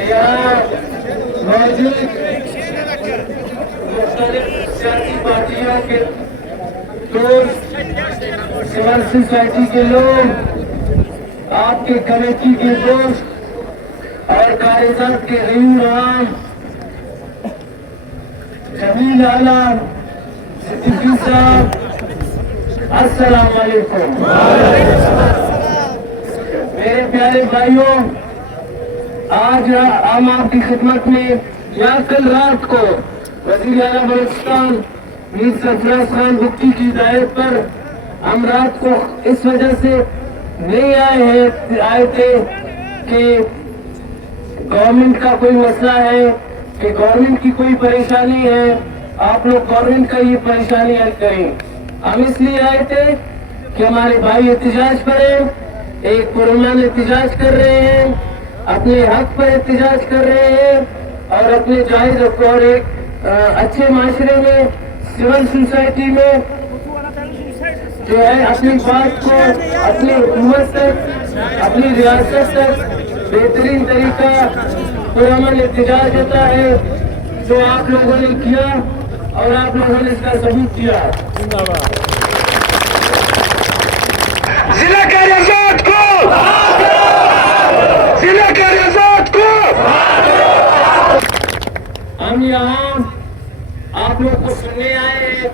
यहाँ मौजूद मुख्तलिफ सियासी पार्टियों के दोस्त, सिविल सोसाइटी के लोग, आपके कमेटी के दोस्त और कारीगर के गरीब आम, जमील आला, सिद्दीकी साहब, अस्सलाम वालेकुम। मेरे प्यारे भाइयों, आज हम आपकी खिदमत में या कल रात को वज़ीर आला बलूचिस्तान मीर सरफराज खान बुक्की की हिदायत पर हम रात को इस वजह से नहीं आए थे कि गवर्नमेंट का कोई मसला है, कि गवर्नमेंट की कोई परेशानी है, आप लोग गवर्नमेंट का ये परेशानी हल करें। हम इसलिए आए थे कि हमारे भाई एहतजाज पर हैं, एक पुरअमन एहतजाज कर रहे हैं, अपने हक पर एहतजाज कर रहे हैं और अपने जायज हक और एक अच्छे माशरे में, सिविल सोसाइटी में जो है अपनी बात को अपनी हुकूमत तक, अपनी रियासत तक बेहतरीन तरीका पुरअमन एहतजाज होता है, जो आप लोगों ने किया और आप लोगों ने इसका सबूत किया। जिला कारियाजात को, जिला कारियाजात को। हम यहाँ आप लोग को सुनने आए हैं।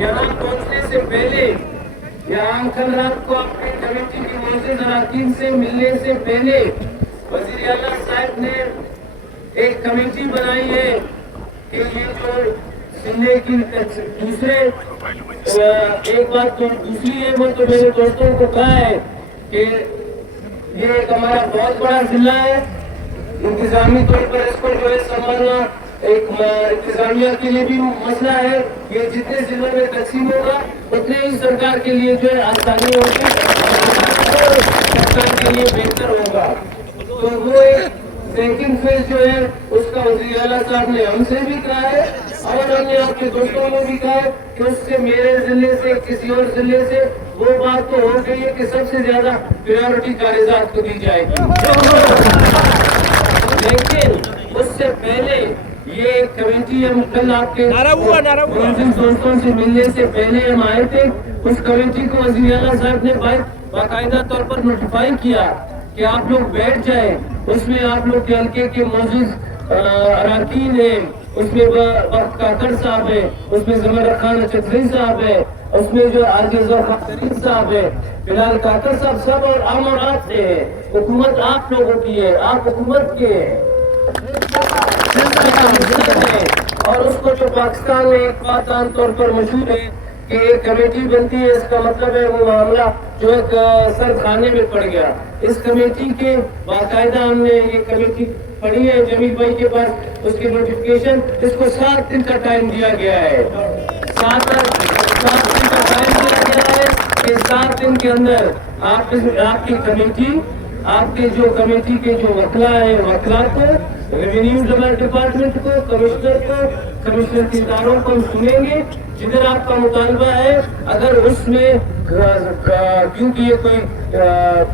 यहाँ पहुँचने से पहले, यहाँ कल रात को अपनी कमेटी की मौजूद अरकान से मिलने से पहले वज़ीर आला साहब ने एक कमेटी बनाई है कि ये जो सुनने की दूसरे एक बात तो दूसरी है, वो तो मेरे दोस्तों को कहा है कि ये एक हमारा बहुत बड़ा जिला है, इंतजामी तौर पर इसको जो है संभालना एक इंतजामिया के लिए भी मसला है। ये जितने जिलों में तकसीम होगा उतने ही सरकार के लिए जो है आसानी होगी, सरकार के लिए बेहतर होगा। तो वो एक सेकंड फेज जो है उसका वज़ीर आला साहब ने हमसे भी कहा है और हमने आपके दोस्तों को भी कहा है कि उससे मेरे जिले से किसी और जिले से वो बात तो हो गई है कि सबसे ज्यादा प्रायोरिटी कागजात को दी जाएगी। लेकिन उससे पहले ये कमेटी हम कल आपके दोस्तों से मिलने से पहले हम आए थे, उस कमेटी को वज़ीर आला साहब ने बाकायदा तौर पर नोटिफाई किया कि आप लोग बैठ जाएं। उसमें आप लोग के हल्के के मौजूद अरकान है, उसमें वक्त काकड़ साहब है, उसमें ज़मर खान चौधरी साहब है, उसमें जो आजिज़ साहब है, फिलहाल काकड़ साहब सब और हम और आप से है। हुकूमत आप लोगों की है, आप हुकूमत के हैं और उसको जो पाकिस्तान में एक बात आम तौर पर मशहूर है कि एक कमेटी बनती है, इसका मतलब है वो मामला जो एक सर खाने में पड़ गया। इस कमेटी के बाकायदा हमने ये कमेटी पढ़ी है जमील भाई के पास, उसकी नोटिफिकेशन, इसको 7 दिन का टाइम दिया गया है। 7 दिन का टाइम दिया गया है कि 7 दिन के अंदर आपकी कमेटी, आपके जो कमेटी के जो वकला है, वकला को, रेवेन्यू डिपार्टमेंट को, कमिश्नर के इदारों को हम सुनेंगे, जिधर आपका मुतालबा है। अगर उसमें क्योंकि ये कोई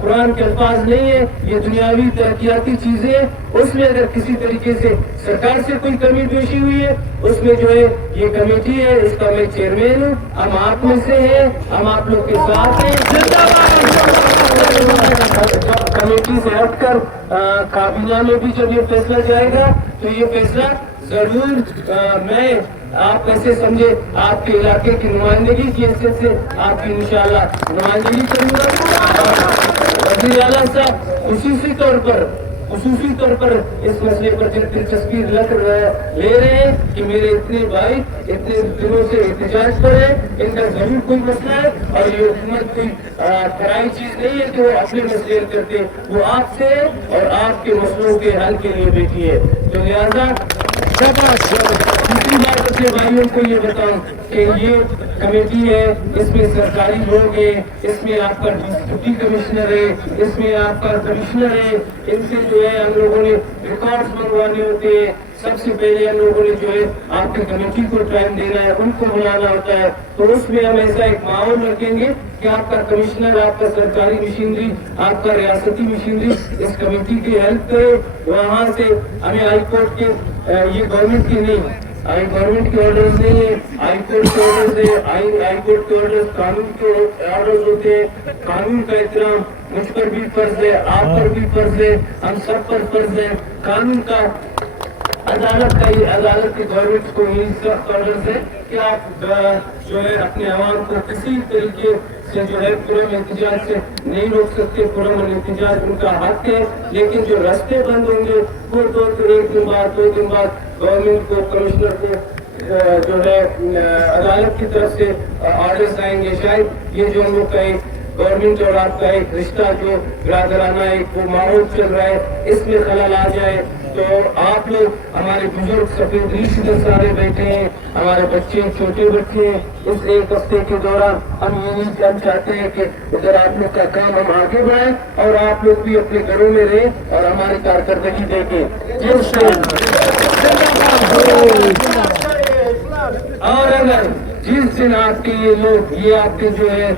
कुरान के अल्फाज नहीं है, ये दुनियावी तरक्याती चीजें, उसमें अगर किसी तरीके से सरकार से कोई कमी पेशी हुई है, उसमें जो है ये कमेटी है, इसका मैं चेयरमैन हूँ, हम आप में से हैं, हम आप लोग के साथ हैं। कमेटी से हटकर काबीना में भी जब ये फैसला जाएगा तो ये फैसला जरूर मैं आप कैसे समझे आपके इलाके की नुमाइंदगी की हैसियत से आपकी इंशाअल्लाह नुमाइंदगी करूँगा। वज़ीर आला साहब खुसूसी तौर पर इस मसले पर दिलचस्पी ले रहे हैं कि मेरे इतने भाई इतने दिनों से एहतजाज पर है, इनका जरूर कोई मसला है और ये हुकूमत कोई कराई चीज नहीं है कि वो अपने मसले हल करते, वो आपसे और आपके मसलों के हल के लिए बैठी है। तो लिहाजा दूसरी बात अपने भाइयों को ये बताऊं कि ये कमेटी है, इसमें सरकारी लोग हैं, इसमें आपका डिप्टी कमिश्नर है, इसमें आपका कमिश्नर है, इनसे जो है हम लोगों ने रिकॉर्ड्स मंगवाने होते हैं। सबसे पहले हम लोगों ने जो है आपकी कमेटी को टाइम देना है, उनको बुलाना होता है। तो उसमें हम ऐसा एक माहौल रखेंगे कि आपका कमिश्नर, आपका सरकारी मशीनरी, आपका रियासती मशीनरी इस कमेटी की हेल्प करे। वहाँ से हमें हाई कोर्ट के ये गवर्नमेंट की नहीं, गवर्नमेंट के ऑर्डर्स नहीं है, हाई कोर्ट के ऑर्डर्स है। हाई कोर्ट के ऑर्डर्स कानून के ऑर्डर्स होते हैं। कानून का एहतराम मुझ पर भी फर्ज है, आप पर भी फर्ज है, हम सब पर फर्ज है। कानून का अदालत की गवर्नमेंट को यही सख्त ऑर्डर्स है कि आप जो है अपने आवाम को किसी तरीके से जो है पुरम एहतजाज से नहीं रोक सकते। पुरम एहतजाज उनका हक है, लेकिन जो रास्ते बंद होंगे वो एक दिन बाद, 2 दिन बाद गवर्नमेंट को, कमिश्नर को जो है अदालत की तरफ से ऑर्डर्स आएंगे। शायद ये जो हम लोग का एक गवर्नमेंट और आपका एक रिश्ता जो बिरादराना एक वो माहौल चल रहा है, इसमें खलल आ जाए। तो आप लोग, हमारे बुजुर्ग सफेद रीश इधर सारे बैठे हैं, हमारे बच्चे, छोटे बच्चे, इस एक हफ्ते के दौरान हम यही चाहते हैं कि इधर आप लोग का काम हम आगे बढ़ाएं और आप लोग भी अपने घरों में रहें और हमारी कारकर्दगी देखें। और अगर जिस दिन आपके ये लोग, ये आपके जो है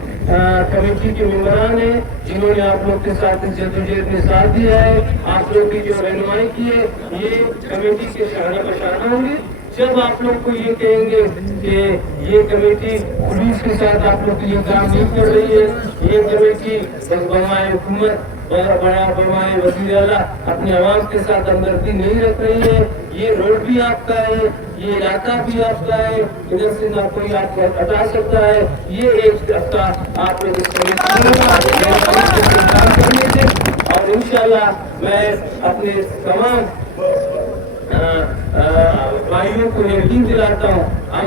कमेटी के मेंबरान हैं, जिन्होंने आप लोग के साथ जद्दोजहद में साथ दिया है, आप लोग की जो रहनुमाई की है, ये कमेटी के शाना बशाना होंगे। जब आप लोग को ये कहेंगे कि ये कमेटी पुलिस के साथ आप लोग के लिए काम नहीं कर रही है, ये कमेटी बस बवाए हुकूमत, बड़ा बवाए वज़ीर आला अपने आवाम के साथ हमदर्दी नहीं रख रही है, ये रोड भी आपका है, ये इलाका भी आपका है, इधर से ना कोई आपको हटा सकता है। ये एक हफ्ता आप लोग इस काम करने थे और इंशाल्लाह मैं अपने तमाम भाइयों को यकीन दिलाता हूँ, हम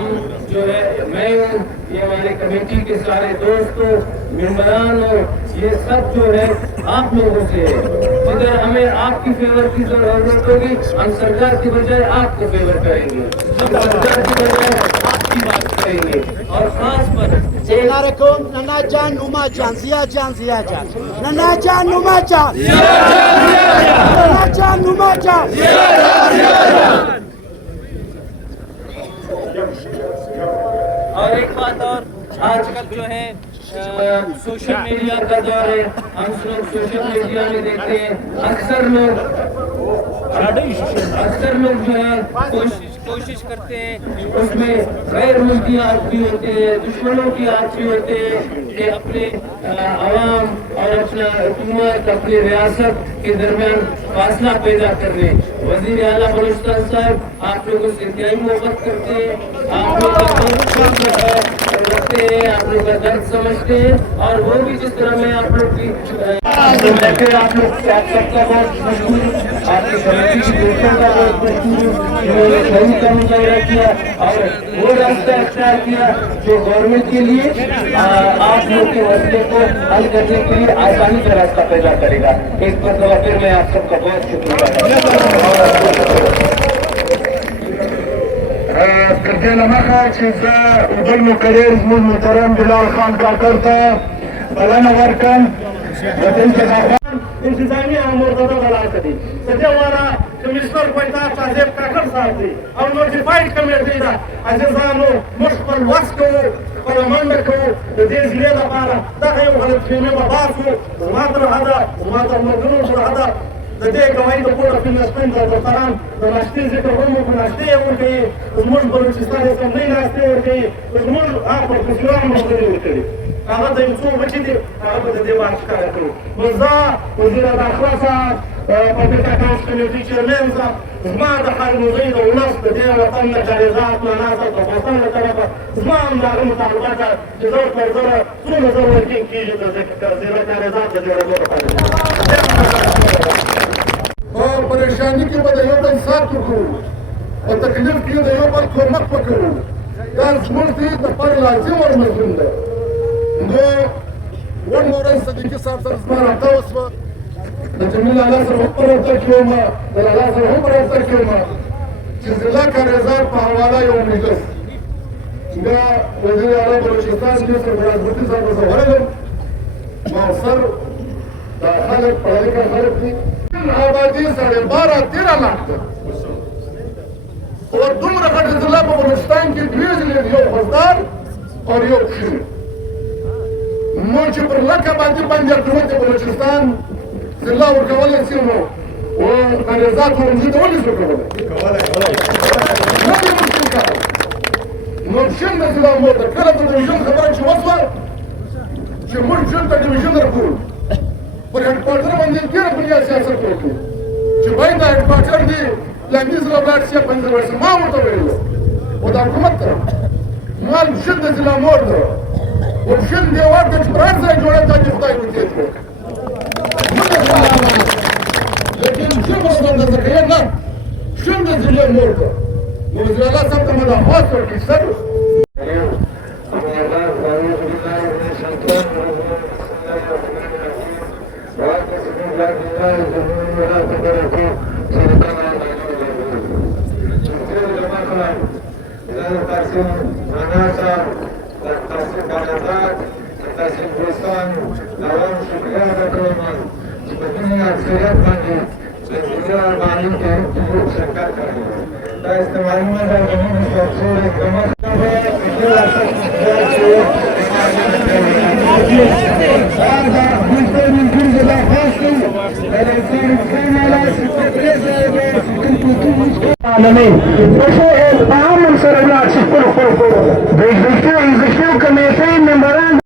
जो है, मैं हूँ, ये हमारे कमेटी के सारे दोस्तों, मेंबरान और ये सब जो है आप लोगों से है। जिधर हमें आपकी फेवर की जरूरत होगी, हम सरकार की बजाय आपको फेवर करेंगे, हम सरकार की बजाय आपकी बात करेंगे। और खास पर Nana Jan, Numa Jan, Zia Jan, Zia Jan. Nana Jan, Numa Jan. Nana Jan, Numa Jan. और एक बात और, आजकल जो है सोशल मीडिया का दौर है, हम लोग सोशल मीडिया में देखते हैं अक्सर लोग जो है कोशिश करते हैं, उसमें गैर मुल्की आदमी होते हैं, दुश्मनों की आदमी होते हैं कि अपने आवाम और अपना हुकूमत, अपनी रियासत के दरमियान फासला पैदा कर रहे हैं। वज़ीर आला बलूचिस्तान साहब आप लोगों से इंतहाई मोहब्बत करते हैं, आप लोग का रखते हैं, आप लोग का दर्द समझते हैं, और वो भी जिस तरह मैं आप लोग की आप लोग सबका बहुत मशहूर, आपकी कमेटी की दोस्तों का बहुत मशहूर, जिन्होंने सही का मुजाहिरा किया और वो रास्ता अख्तियार किया जो गवर्नमेंट के लिए आप लोग के मसले को हल करने के लिए आसानी का रास्ता पैदा करेगा। एक मरतबा फिर मैं आप सबका बहुत शुक्रिया کرتے نمخا چیزا بل مقرر زمون محترم بلال خان کاکر تا بلان ورکن انتظامی مرتضی بلال دی سجا وارا کمشنر پیدا صاحب کاکر صاحب دی اور نوٹیفائیڈ کمیٹی دا عزیزانو مشکل وقت کو پرمانڈ کو دیز لے دا پارا دا یو غلط فهمي باسو ما تر هذا وما تر مدنو تر هذا لديك وعيد قوة في النسبين ذات القرآن ونشتي ذكر همك ونشتي وركي ومر بلوچستان اسمبلی ناشتي وركي ومر پروفیسوران مخبري وركي هغه د یو بچی دي هغه په دې باندې کار کوي وزا وزیر داخله صاحب پبلک اکاونټس کمیټي چیرمن صاحب زما د خیر مزید او ناس د دې وطن نه جریزات نه ناسه د وطن له طرفه زما هم دغه مطالبه چې زور پر زور څومره زور ورکړي کېږي د جریزات د جوړېدو لپاره اور پریشانی کی وجہ یو بل ساتھ وکړو او تکلیف کې د یو بل کومک وکړو دا زموږ دې د پر لازم او ملزوم ده نو ون مورای صدیقي صاحب سره زما رابطه وسوه د جمیل الله سره هم په رابطه کې وم د لالا سره هم په رابطه کې وم چې ضلع کاریزات په حواله یو مجلس بیا وزیر اعلی بلوچستان کې سرفراز بټي صاحب زه ورغلم مؤثر دا خلک پڑھا لکھا خلک دي آبادي 12.5 لاکھ ده اور دومره غټه ضلع په بلوچستان کې دوی ضلع یو خوزدار او یو کښېنه نو چې پر لک آبادي باندې حکومت بلوچستان ضلع ورکولی شي نو کاریزات ورمزي ته ولې شو کولی نه دې مشکل کار نو شل د ضلع مور ده کله په ډویژن خبره چې وسوه چې موږ شل ته ډویژن درکړو پر هډکواټر باندې ډېره دنیا سیاست وکړو چې باید دا هډکواټر دې لاندې ضلع ولاړ شي 15 ورځې ما ورته ویلو خو د حکومت ته مال شل د ضلع مور ده وشل دیوار ته چې پر هر ځای جوړه دا چې خدای وکړي لیکن شل باندې ځکه نه شل د ضلع مور ده نو وزیر اعلی صاحب ته مې دا خواست وکړي سر العالمين وشو التعامل سر الناس كل بيجي